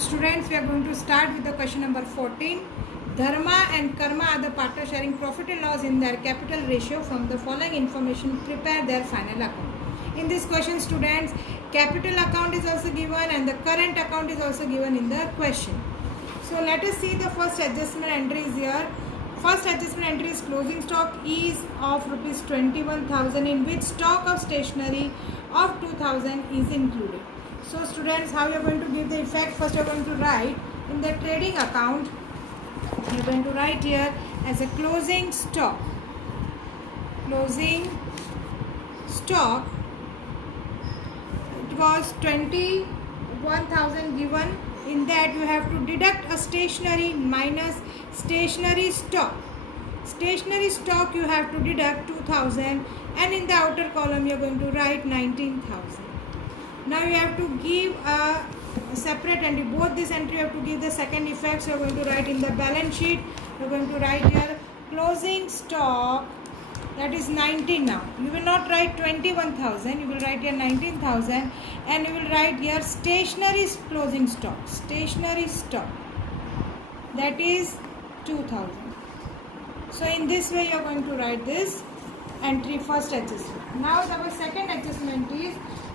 Students, we are going to start with the question number 14. Dharma and Karma are the partners sharing profit and loss in their capital ratio. From the following information, prepare their final account. In this question, students, capital account is also given and the current account is also given in the question. So let us see the first adjustment entries here. First adjustment entry is closing stock is of rupees 21,000, in which stock of stationery of 2,000 is included. So students, how you are going to give the effect? First you are going to write in the trading account, you are going to write here as a closing stock. Closing stock, it was 21,000 given. In that you have to deduct a stationery minus stationery stock. Stationery stock you have to deduct 2,000, and in the outer column you are going to write 19,000. Now you have to give a separate entry. Both this entry you have to give the second effect. So you are going to write in the balance sheet, you are going to write here closing stock, that is 19. Now you will not write 21,000, you will write here 19,000, and you will write here stationery closing stock. Stationery stock, that is 2,000. So in this way you are going to write this entry, first adjustment. Now our second adjustment is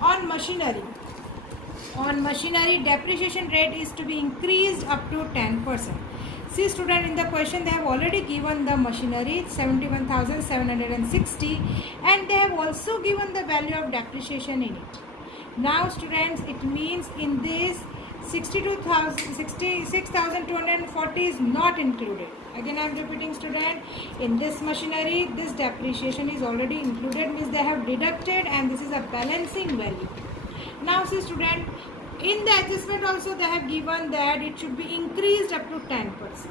on machinery. On machinery, depreciation rate is to be increased up to 10%. See student, in the question they have already given the machinery 71,760, and they have also given the value of depreciation in it. Now students, it means in this 66,240 is not included. Again I am repeating student, in this machinery this depreciation is already included, means they have deducted, and this is a balancing value. Now see student, in the adjustment also they have given that it should be increased up to 10%.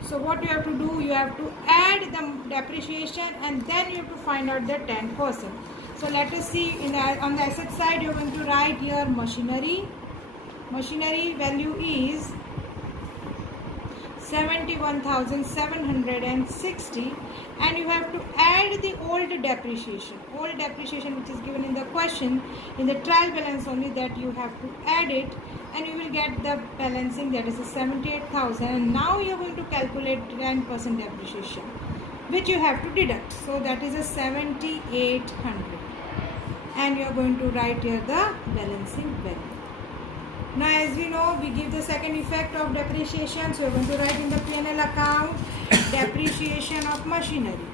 So what you have to do, you have to add the depreciation and then you have to find out the 10%. So let us see, on the asset side you are going to write here machinery. Machinery value is 71,760, and you have to add the old depreciation which is given in the question, in the trial balance only, that you have to add it, and you will get the balancing, that is 78,000. And now you are going to calculate 10% depreciation which you have to deduct, so that is a 7,800, and you are going to write here the balancing value. Now as we know, we give the second effect of depreciation, so we are going to write in the P&L account depreciation of machinery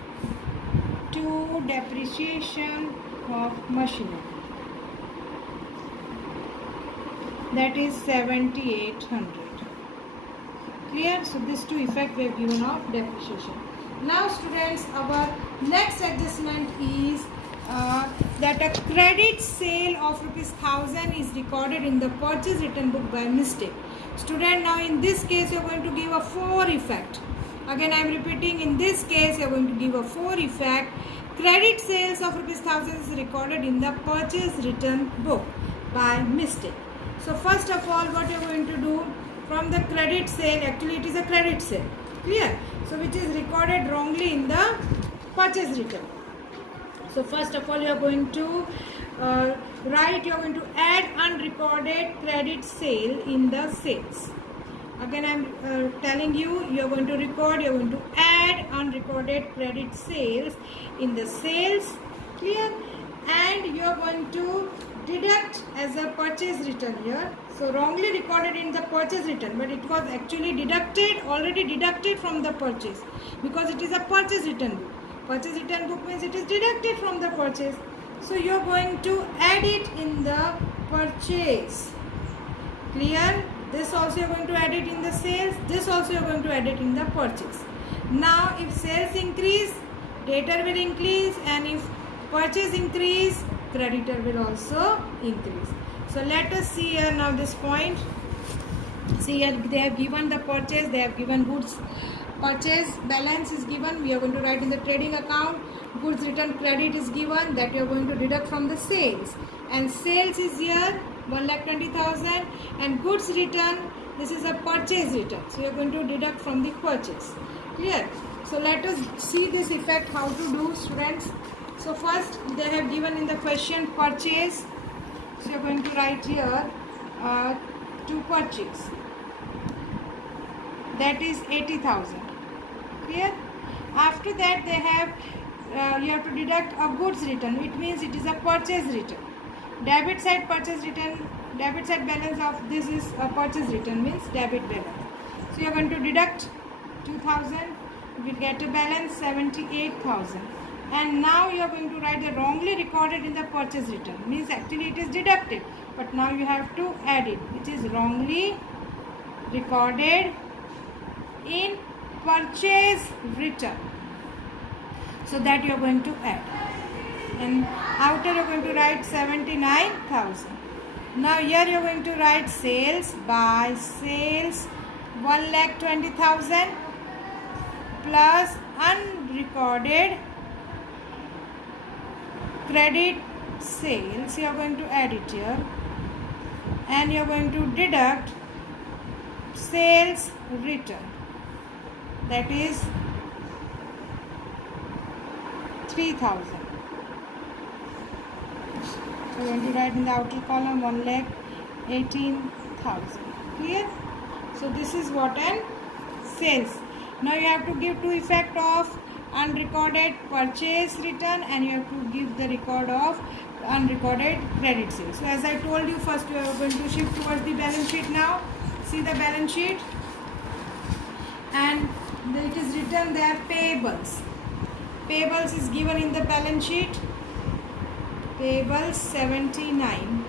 to depreciation of machinery, that is 7,800. Clear? So these two effects we have given of depreciation. Now students, our next adjustment is that a credit sale of rupees 1,000 is recorded in the purchase return book by mistake. Student, now in this case you are going to give a 4 effect. Again I am repeating, in this case you are going to give a 4 effect. Credit sales of rupees 1,000 is recorded in the purchase return book by mistake. So first of all, what you are going to do, from the credit sale, actually it is a credit sale, clear? So which is recorded wrongly in the purchase return. So first of all you are going to write, you are going to add unrecorded credit sale in the sales. Again I am telling you, you are going to record, you are going to add unrecorded credit sales in the sales, clear? And you are going to deduct as a purchase return here. So wrongly recorded in the purchase return, but it was actually deducted, already deducted from the purchase, because it is a purchase return book. Purchase return book means it is deducted from the purchase. So you are going to add it in the purchase. Clear? This also you are going to add it in the sales. This also you are going to add it in the purchase. Now if sales increase, debtor will increase, and if purchase increase, creditor will also increase. So let us see here now this point. See here they have given the purchase, they have given goods. Purchase balance is given, we are going to write in the trading account. Goods return credit is given, that we are going to deduct from the sales, and sales is here 1,20,000, and goods return, this is a purchase return, so you are going to deduct from the purchase. Clear? So let us see this effect, how to do students. So first they have given in the question purchase, so you are going to write here to purchase, that is 80,000. Clear? After that they have you have to deduct a goods return. It means it is a purchase return. Debit side purchase return, debit side balance of this is a purchase return, means debit balance. So you are going to deduct 2,000, you will get a balance 78,000. And now you are going to write the wrongly recorded in the purchase return, means actually it is deducted, but now you have to add it. It is wrongly recorded in purchase return. So that you are going to add. And outer you are going to write 79,000. Now here you are going to write sales by sales 1,20,000 plus unrecorded credit sales. You are going to add it here, and you are going to deduct sales return, that is 3,000. So we are going to write in the outer column 1,18,000. Clear? So this is what an sales. Now you have to give two effect of unrecorded purchase return, and you have to give the record of unrecorded credit sales. So as I told you, first we are going to shift towards the balance sheet now. See the balance sheet, and it is written there payables. Payables is given in the balance sheet. Payables 79.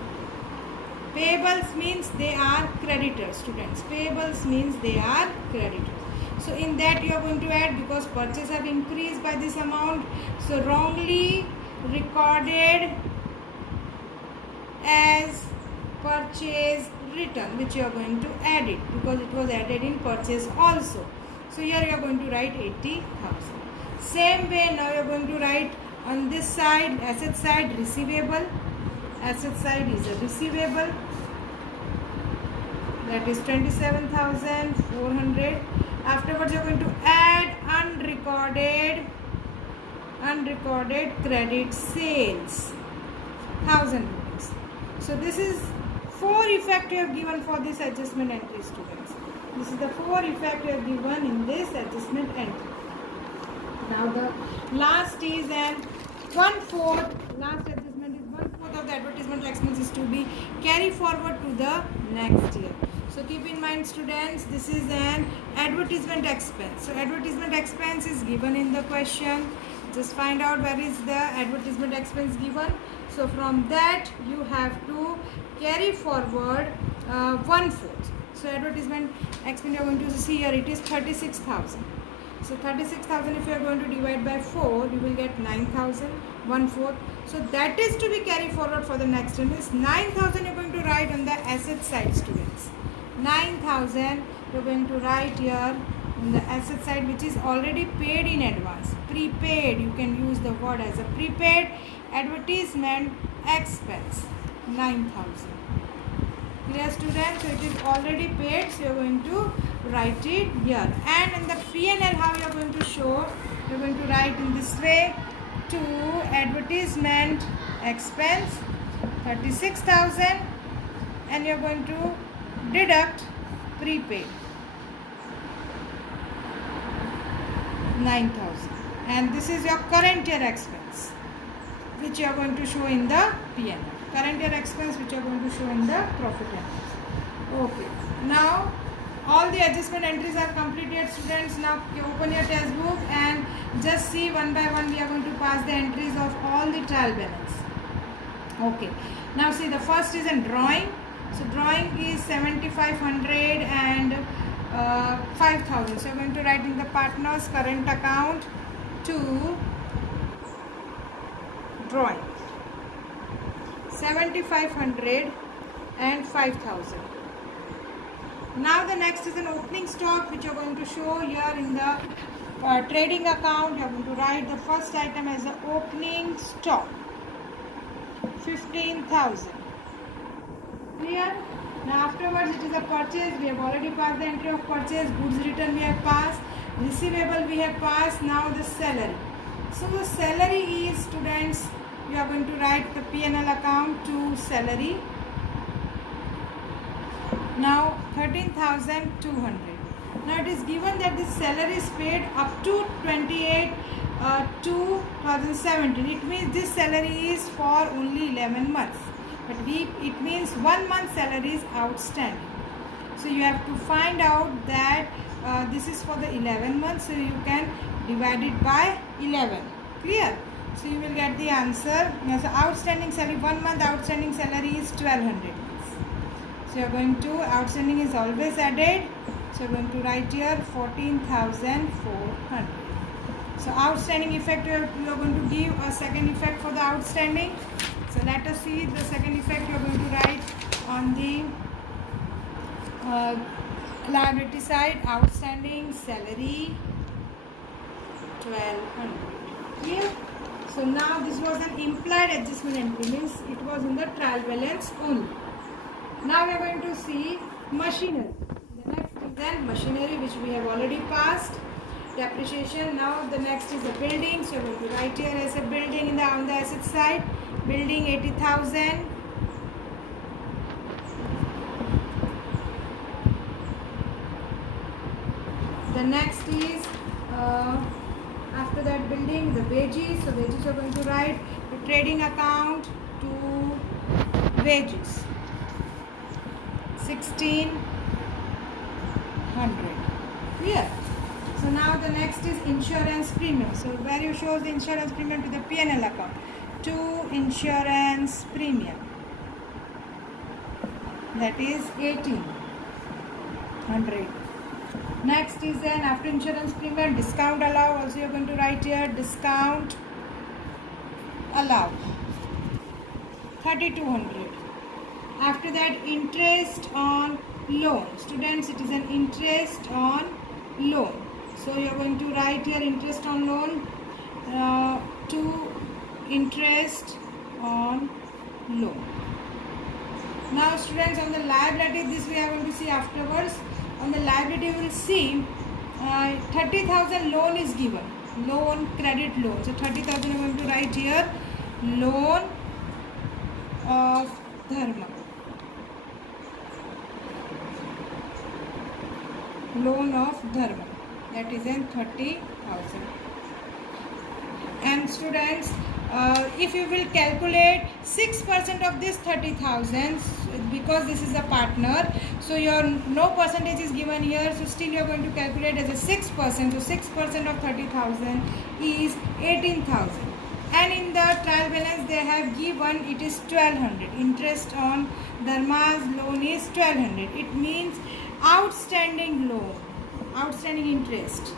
Payables means they are creditors, students. Payables means they are creditors. So in that you are going to add, because purchase have increased by this amount, so wrongly recorded as purchase return, which you are going to add it, because it was added in purchase also. So here you are going to write 80,000. Same way now you are going to write on this side, asset side, receivable. Asset side is a receivable, that is 27,400. Afterwards you are going to add unrecorded credit sales 1,000 rupees. So this is 4 effect you have given for this adjustment entry, students. This is the 4 effect you have given in this adjustment entry. Now the last is an 1/4. Last adjustment is 1/4 of the advertisement expenses to be carried forward to the next year. So keep in mind, students, this is an advertisement expense. So advertisement expense is given in the question. Just find out where is the advertisement expense given. So from that you have to carry forward 1/4. So advertisement expense you are going to see here, it is 36,000. So 36,000 if you are going to divide by 4, you will get 9,000, 1/4. So that is to be carried forward for the next one. This 9,000 you are going to write on the asset side, students. 9,000 you are going to write here on the asset side, which is already paid in advance. Prepaid, you can use the word as a prepaid advertisement expense, 9,000. Clear, students? So it is already paid, so you are going to write it here. And in the P&L, how you are going to show? You are going to write in this way: to advertisement expense 36,000, and you are going to deduct prepaid 9,000, and this is your current year expense, which you are going to show in the P&L. Current year expense, which you are going to show in the profit and loss. Okay. Now all the adjustment entries are completed, students. Now open your textbook and just see one by one. We are going to pass the entries of all the trial balance. Okay. Now see, the first is a drawing. So drawing is 7,500 and 5,000. So you are going to write in the partners current account to drawing 7,500 and 5,000. Now the next is an opening stock, which you are going to show here in the trading account. You are going to write the first item as the opening stock, 15,000. Clear? Now afterwards it is a purchase. We have already passed the entry of purchase. Goods return we have passed. Receivable we have passed. Now the salary. So the salary is, students, you are going to write the P&L account to salary. Now 13,200. Now it is given that this salary is paid up to 28 2017. It means this salary is for only 11 months. But it means 1 month salary is outstanding. So you have to find out that this is for the 11 months. So you can divide it by 11. Clear? So you will get the answer. So outstanding salary, 1 month outstanding salary is 1200. So you are going to, outstanding is always added. So you are going to write here 14,400. So outstanding effect, you are going to give a second effect for the outstanding. So let us see the second effect. You are going to write on the liability side, outstanding salary 1200. Clear? So now this was an implied adjustment entry, means it was in the trial balance only. Now we are going to see machinery. The next is then machinery, which we have already passed. Depreciation. Now the next is the building. So we are going to write here as a building on the asset side. Building 80,000. The next is after that building, the wages. So wages are going to write the trading account to wages 1600. Clear? So now the next is insurance premium. So where you shows the insurance premium to the P&L account to insurance premium, that is 1800. Next is then after insurance premium, discount allowed. Also you are going to write here discount allowed 3200. After that, interest on loan. Students, it is an interest on loan. So you are going to write here interest on loan to interest on loan. Now students, on the liability, this we are going to see afterwards. On the liability we will see 30,000 loan is given. Loan, credit loan. So 30,000 I am going to write here loan of Dharma. Loan of Dharma, that is in 30,000. And students, if you will calculate 6% of this 30,000, because this is a partner, so your no percentage is given here, so still you are going to calculate as a 6%. So 6% of 30,000 is 18,000. And in the trial balance they have given it is 1200. Interest on Dharma's loan is 1200. It means outstanding loan, outstanding interest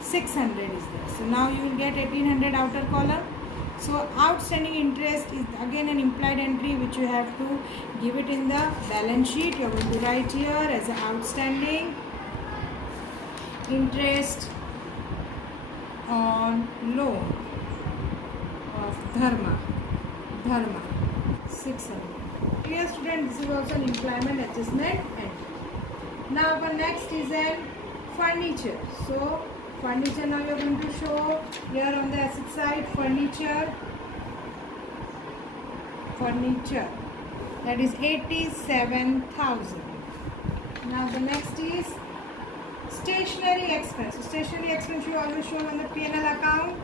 600 is there. So now you will get 1800 outer column. So outstanding interest is again an implied entry which you have to give it in the balance sheet. You are going to write here as an outstanding interest on loan of Dharma 600. Dear student, this is also an employment adjustment entry. Now our next is an furniture. So furniture, now you are going to show here on the asset side furniture, that is 87,000. Now the next is stationery expense. So stationery expense you always show on the P&L account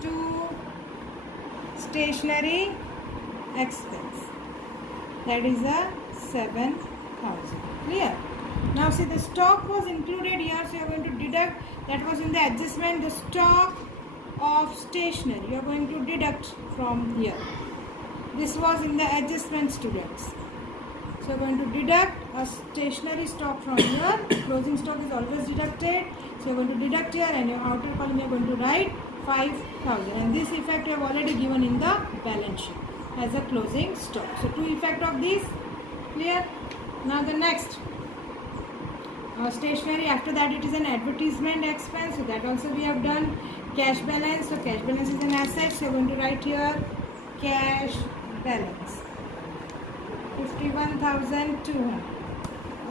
to stationery expense, that is a 7,000. Clear? Now see, the stock was included here, so you are going to deduct, that was in the adjustment, the stock of stationery you are going to deduct from here. This was in the adjustment, students. So you are going to deduct a stationery stock from here. Closing stock is always deducted. So you are going to deduct here, and your outer column you are going to write 5,000. And this effect you have already given in the balance sheet as a closing stock. So two effect of these. Clear? Now the next. Stationery, after that it is an advertisement expense, so that also we have done. Cash balance, so cash balance is an asset, so you are going to write here cash balance 51,200.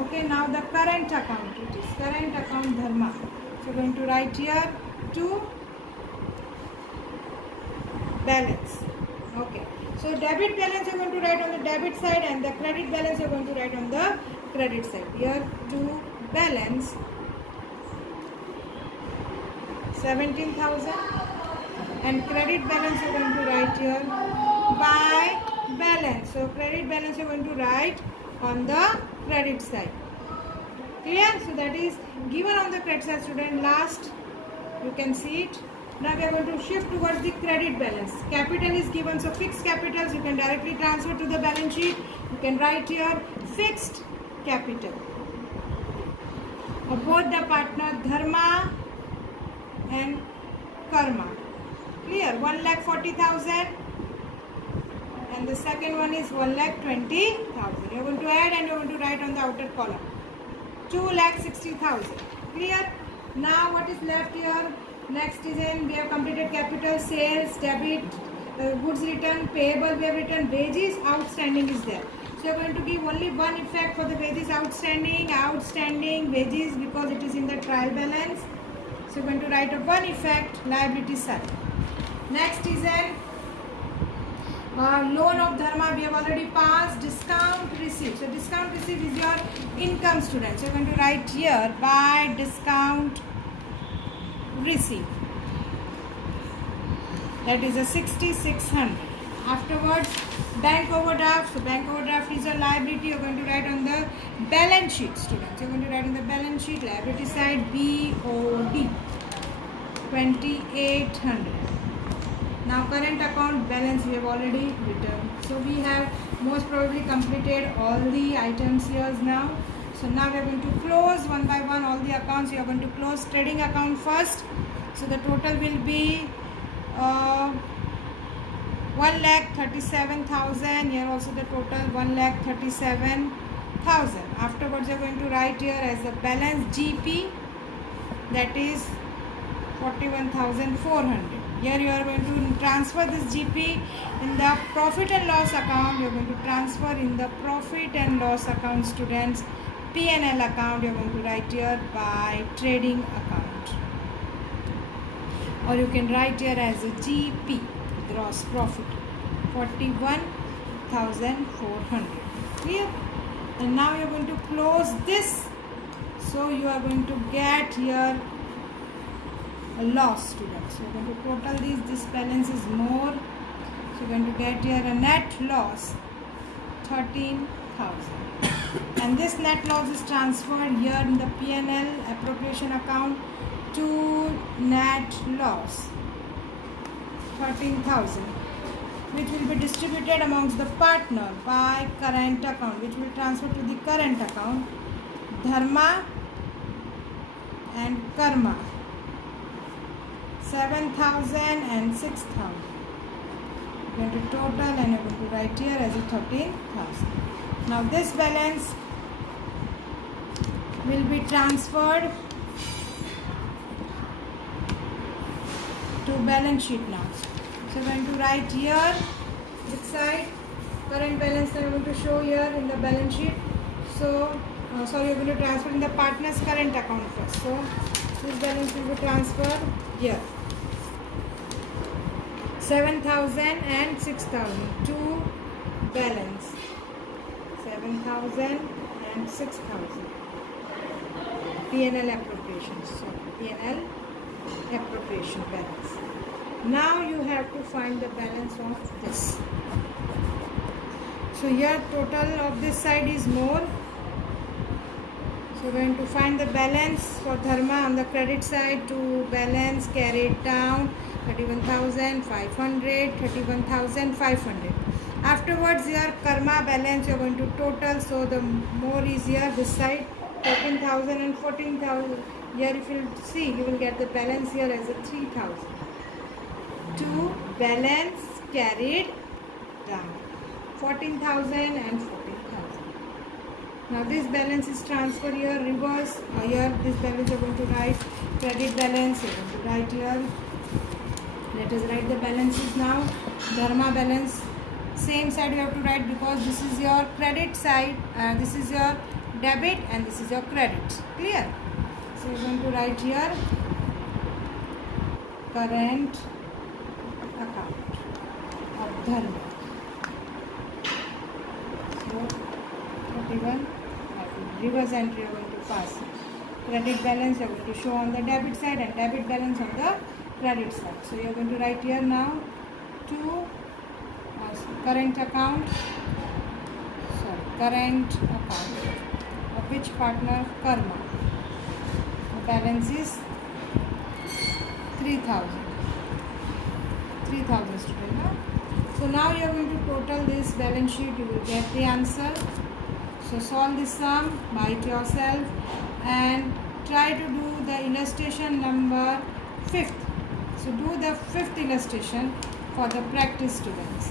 Okay, now the current account, it is current account Dharma, so you are going to write here to balance. Okay, So debit balance you're going to write on the debit side, and the credit balance you're going to write on the credit side. Here to balance 17,000, and credit balance you're going to write here by balance. So credit balance you're going to write on the credit side. Clear? So that is given on the credit side, student. Last, you can see it. Now we are going to shift towards the credit balance. Capital is given, so fixed capitals you can directly transfer to the balance sheet. You can write here fixed capital of both the partner Dharma and Karma. Clear? 1,40,000, and the second one is 1,20,000. You are going to add and you are going to write on the outer column 2,60,000. Clear? Now what is left here? Next is we have completed capital, sales, debit, goods return, payable we have written, wages outstanding is there. So you are going to give only one effect for the wages outstanding wages, because it is in the trial balance. So you are going to write a one effect, liability side. Next is loan of Dharma, we have already passed. Discount receipt. So discount receipt is your income, students. So you are going to write here by discount receipt. That is a 6,600. Afterwards, bank overdraft. So bank overdraft is a liability. You are going to write on the balance sheet, students. You are going to write on the balance sheet, liability side, BOD 2,800. Now current account balance we have already written. So we have most probably completed all the items here now. So now we are going to close one by one all the accounts. We are going to close trading account first. So the total will be 1,37,000. Here also the total 1,37,000. Afterwards we are going to write here as a balance GP, that is 41,400. Here you are going to transfer this GP in the profit and loss account. You are going to transfer in the profit and loss account, students. P&L account you are going to write here by trading account, or you can write here as a GP, gross profit 41,400. Clear? And now you are going to close this. So you are going to get here a loss, students. So you are going to total this balance is more. So you are going to get here a net loss 13,000. And this net loss is transferred here in the P&L appropriation account to net loss 13,000, which will be distributed amongst the partner by current account, which will transfer to the current account Dharma and Karma 7,000 and 6,000. You are going to total and you are going to write here as a 13,000. Now this balance will be transferred to balance sheet now. So we are going to write here this side current balance I am going to show here in the balance sheet. So sorry, you are going to transfer in the partner's current account first. So this balance will be transferred here 7,000 and 6,000 to balance 7,000 and 6,000 P&L appropriations. So P&L appropriation balance. Now you have to find the balance of this. So here total of this side is more. So we are going to find the balance for Dharma on the credit side. To balance carried down 31,500, 31,500. Afterwards your Karma balance you are going to total. So the more is here this side 13,000 and 14,000. Here if you see, you will get the balance here as a 3,000. To balance carried down 14,000 and 14,000. Now this balance is transferred here reverse. Here this balance you are going to write credit balance. You are going to write here. Let us write the balances now. Dharma balance same side you have to write, because this is your credit side, this is your debit and this is your credit. Clear? So you are going to write here current account of Dharma. So 31. Reverse entry you are going to pass. Credit balance you are going to show on the debit side and debit balance on the credit side. So you are going to write here now to current account. Current account of which partner? Karma. The balance is 3000. 3000 student. Huh? So now you are going to total this balance sheet. You will get the answer. So solve this sum by it yourself and try to do the illustration number 5th. So do the 5th illustration for the practice students.